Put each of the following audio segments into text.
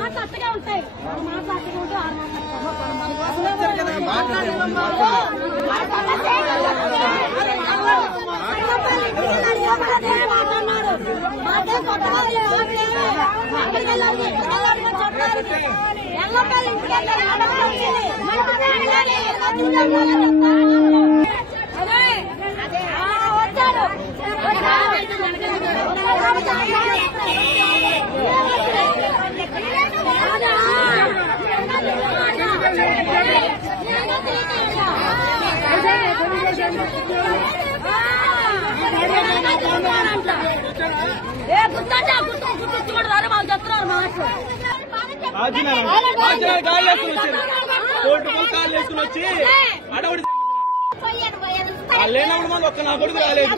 మాట్లాడుతూనే ఉంటాయి. మాట్లాడుతూ గుర్తుంటారు వాళ్ళు చెప్తున్నారు మాటలు. వచ్చి అడవుడి లేనప్పుడు మంది ఒక్క నా కొడుకు రాలేదు.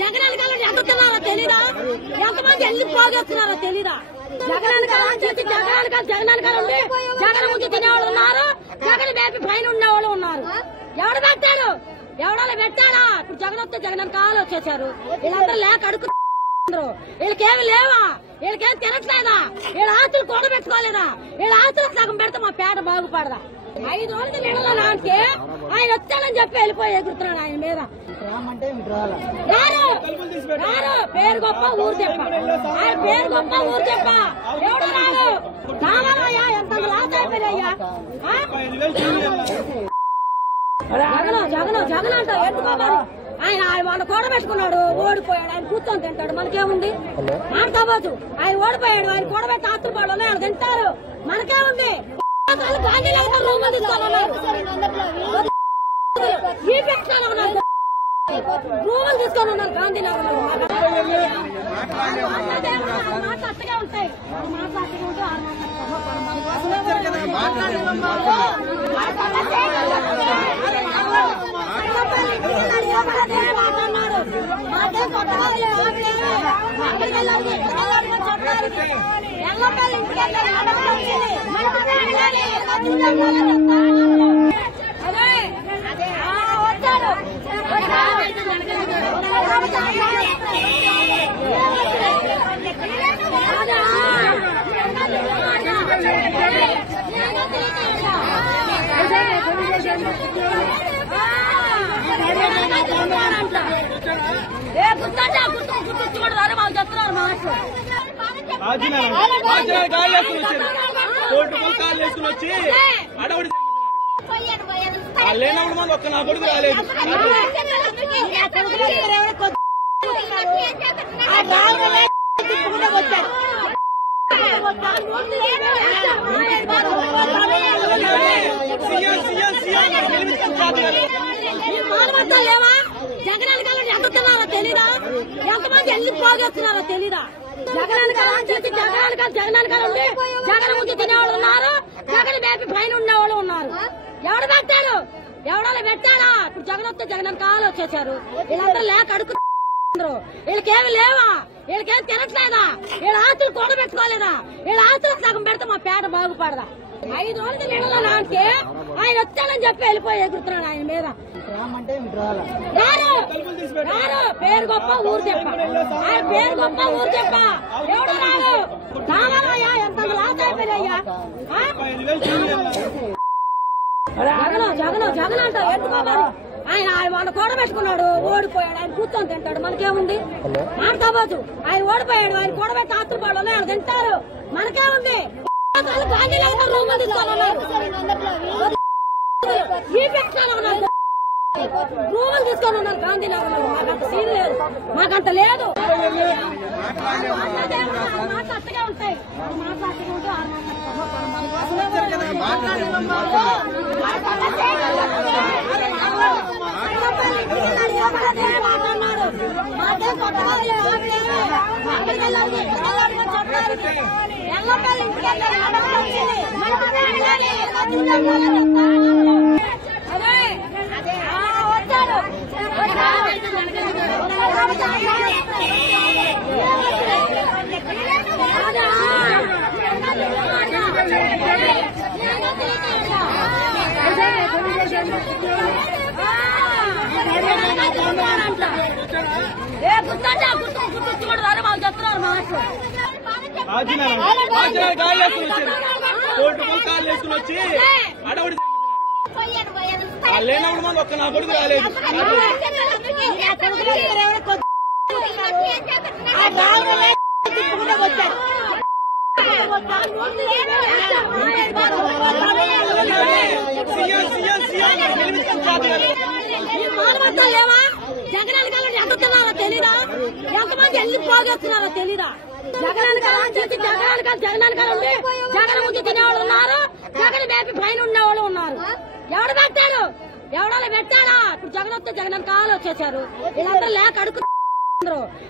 జగన్ కాలం ఎదుగుతున్నారో తెలీదా? ఎంతమంది ఎందుకు పోగొస్తున్నారో తెలీదా? జగన్ కాలం చేసి జగన్ కాలం ఉండి జగన్ ముందు తినేవాళ్ళు ఉన్నారు, జగన్ బేపీ పైన ఉండేవాళ్ళు ఉన్నారు. ఎవడు పెట్టాడు? ఎవడో పెట్టాడా? ఇప్పుడు జగన్ వస్తే జగన్ కాలం వచ్చేసారు. వీళ్ళందరూ లేక అడుగుతున్నారు. వీళ్ళకేమి లేవా? వీళ్ళకేం తినట్లేదా? వీళ్ళ ఆస్తులు కూడబెట్టుకోలేదా? వీళ్ళ ఆస్తులకు సగం పెడితే మా పేట బాగుపడదా? 5 రోజులు నీళ్ళలో నాటితే ఆయన వచ్చాడని చెప్పి వెళ్ళిపోయి ఎగురుతున్నాడు ఆయన మీద. పేరు గొప్ప ఊరు చెప్ప, ఆయన పేరు గొప్ప ఊరు చెప్ప. ఎవడు రాడు? రావాలయ్యా, ఎంత లాస్ అయిపోయాయ్యా. జగన్ అంట ఎందుకోవాలి? ఆయన వాళ్ళు కూడబెట్టుకున్నాడు, ఓడిపోయాడు. ఆయన కూర్చొని తింటాడు, మనకేముంది? మాట్లాడవచ్చు. ఆయన ఓడిపోయాడు, ఆయన కూడబెట్టి ఆస్తులు ఆయన తింటారు, మనకేముంది? గాంధీనగర్ రూములు తీసుకోవాలన్నారు, రూములు తీసుకొని ఉన్నారు గాంధీనగర్ లో. మాట్లాడుతూనే ఉంటాయి. గుర్తుంటారు వాళ్ళు చెప్తున్నారు మాటలు. వచ్చి అడవుడి లేనప్పుడు మంది ఒక్క నా కొడుకు రాలేదు. లేవా? జగన్ కాలం ఎదుగుతున్నారో తెలీదా? ఎంతమంది ఎందుకు పోగొస్తున్నారో తెలీదా? జగన్ కాలం చేసి జగన్ కాలం ఉండి జగన్ ముందు తినేవాళ్ళు ఉన్నారు, జగన్ బేపీ పైన ఉండేవాళ్ళు ఉన్నారు. ఎవడు పెట్టాడు? ఎవడో పెట్టాడా? ఇప్పుడు జగన్ వస్తే జగన్ కాలం వచ్చేసారు. వీళ్ళందరూ లేక అడుగుతున్నారు. వీళ్ళకేమి లేవా? వీళ్ళకేం తినట్లేదా? వీళ్ళ ఆస్తులు కూడబెట్టుకోలేదా? వీళ్ళ ఆస్తులకు సగం పెడితే మా పేట బాగుపడదా? 5 రోజులు నీళ్ళలో నాటితే ఆయన వచ్చాడని చెప్పి వెళ్ళిపోయి ఎగురుతున్నాడు ఆయన మీద. పేరు గొప్ప ఊరు చెప్ప, ఆయన పేరు గొప్ప ఊరు చెప్ప. ఎవడు రాడు? రావాలయ్యా, ఎంత లాస్ అయిపోయాయ్యా. జగన్ అంట ఎందుకోవాలి? ఆయన వాళ్ళు కూడబెట్టుకున్నాడు, ఓడిపోయాడు. ఆయన కూర్చొని తింటాడు, మనకేముంది? మాట్లాడవచ్చు. ఆయన ఓడిపోయాడు, ఆయన కూడబెట్టి ఆస్తులు ఆయన తింటారు, మనకేముంది? గాంధీనగర్ రూములు తీసుకోవాలన్నారు, రూములు తీసుకొని ఉన్నారు గాంధీనగర్ లో. మాకంత సీన్ లేదు, మాకంత లేదు. మాట్లాడుతూనే ఉంటాయి. వచ్చాడు గుర్తుంటే గుర్తుంచుకుంటారు మాకు చెప్తున్నారు మాకు కాళ్ళు వేసుకుని వచ్చారు. కోర్టు కాళ్ళు వేసుకుని వచ్చి అడవుడి లేనప్పుడు మంది ఒక్క నా కొడుకు రాలేదు. లేవా జగన్ కాలం ఎంత తిన్నారో తెలీదా? ఎంతమంది ఎన్ని పోగేస్తున్నారో తెలీదా? జగన్ కాలం చేసి జగన్ కాలం ఉండి జగన్ ముందు తినేవాళ్ళు ఉన్నారు, జగన్ బేపీ పైన ఉండేవాళ్ళు ఉన్నారు. ఎవడు పెట్టాడు? ఎవడో పెట్టాడా? ఇప్పుడు జగన్ వస్తే జగన్ కాలు వచ్చేసారు. వీళ్ళందరూ లేక అడుగు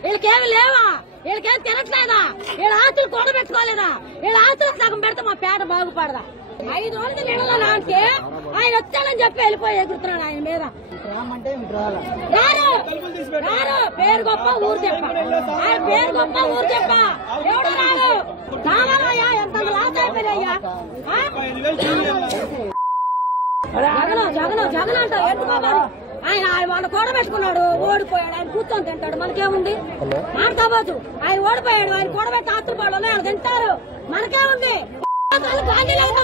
వీళ్ళకేమి లేవా? వీళ్ళకేం తినట్లేదా? వీళ్ళ ఆస్తులు కూడబెట్టుకోలేదా? వీళ్ళ ఆస్తులు సగం పెడితే మా పేట బాగుపడదా? 5 రోజులు నిండలో నాటితే ఆయన వచ్చాడని చెప్పి వెళ్ళిపోయి ఎగురుతున్నాడు ఆయన మీద. రారు పేరు గొప్ప ఊరు చెప్ప, ఆయన పేరు గొప్ప ఊరు చెప్ప. ఎవడు రాడు? రావాలయ్యా, ఎంత లాస్ అయిపోయాయ్యా. జగన్ అంటారు ఎందుకోవాలి? ఆయన వాళ్ళు కూడబెట్టుకున్నాడు, ఓడిపోయాడు. ఆయన కూర్చొని తింటాడు, మనకేముంది? మాట్లాడవచ్చు. ఆయన ఓడిపోయాడు, ఆయన కూడబెట్టి ఆత్రపాడు ఆయన తింటారు, మనకేముంది?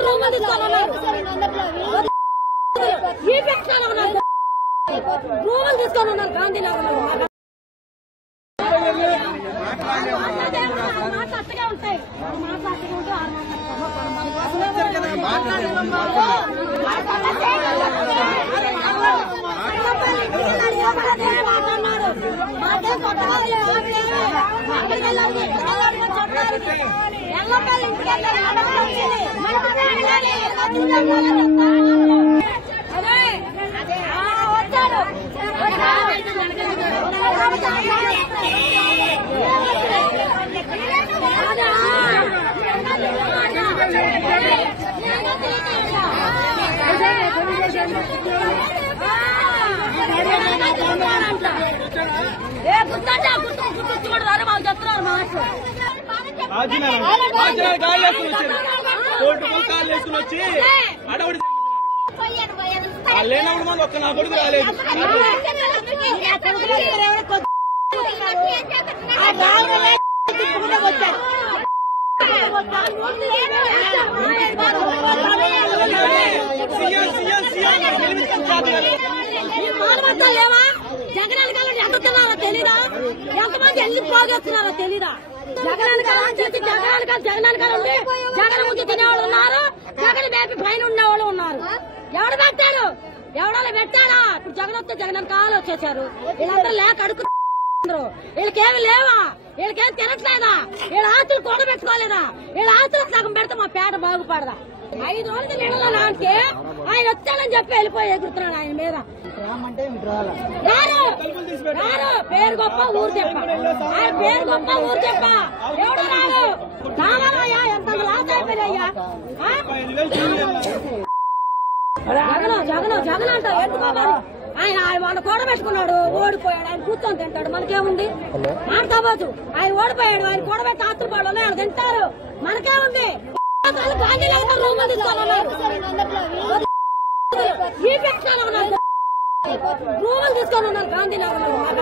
రూమ్ తీసుకోవాలన్నారు, రూములు తీసుకొని ఉన్నారు గాంధీనగర్ లో. మాట్లాడుతూనే ఉంటాయి, మాట్లాడుతూ ఉంటే గుర్తుంచుకుంటారు మాకు చెప్తున్నారు మాకు కాళ్ళు వేసుకుని వచ్చారు. కోర్టు కాళ్ళు వేసుకుని వచ్చి అడవుడి లేనప్పుడు మంది ఒక్క నా కొడుకు రాలేదు. లేవా జగన్ కాలం ఎంత తిన్నారో తెలీదా? ఎంతమంది ఎన్ని పోగేస్తున్నారో తెలీదా? జగన్ కాలం చేసి జగన్ కాలం ఉండి జగన్ ముందు తినేవాళ్ళు ఉన్నారు, జగన్ బేపీ పైన ఉండేవాళ్ళు ఉన్నారు. ఎవడు పెట్టాడు? ఎవడో పెట్టాడా? ఇప్పుడు జగన్ వస్తే జగన్ కాలు వచ్చేసారు. వీళ్ళందరూ లేక అడుగు వీళ్ళకేమి లేవా? వీళ్ళకేం తినట్లేదా? వీళ్ళ ఆస్తులు కూడబెట్టుకోలేదా? వీళ్ళ ఆస్తులు సగం పెడితే మా పేట బాగుపడదా? 5 రోజులు నిండలో నాటితే ఆయన వచ్చాడని చెప్పి వెళ్ళిపోయి ఎగురుతున్నాడు ఆయన మీద. రారు పేరు గొప్ప ఊరు చెప్ప, ఆయన పేరు గొప్ప ఊరు చెప్ప. ఎవడు రాడు? రావాలయ్యా, ఎంత లాస్ అయిపోయాయ్యా. జగన్ అంటారు ఎందుకోవాలి? ఆయన వాళ్ళు కూడబెట్టుకున్నాడు, ఓడిపోయాడు. ఆయన కూర్చొని తింటాడు, మనకేముంది? మాట్లాడవచ్చు. ఆయన ఓడిపోయాడు, ఆయన కూడబెట్టి ఆత్రపాడు ఆయన తింటారు, మనకేముంది? రూములు తీసుకోవాలన్నారు, రూములు తీసుకొని ఉన్నారు గాంధీనగర్ లో.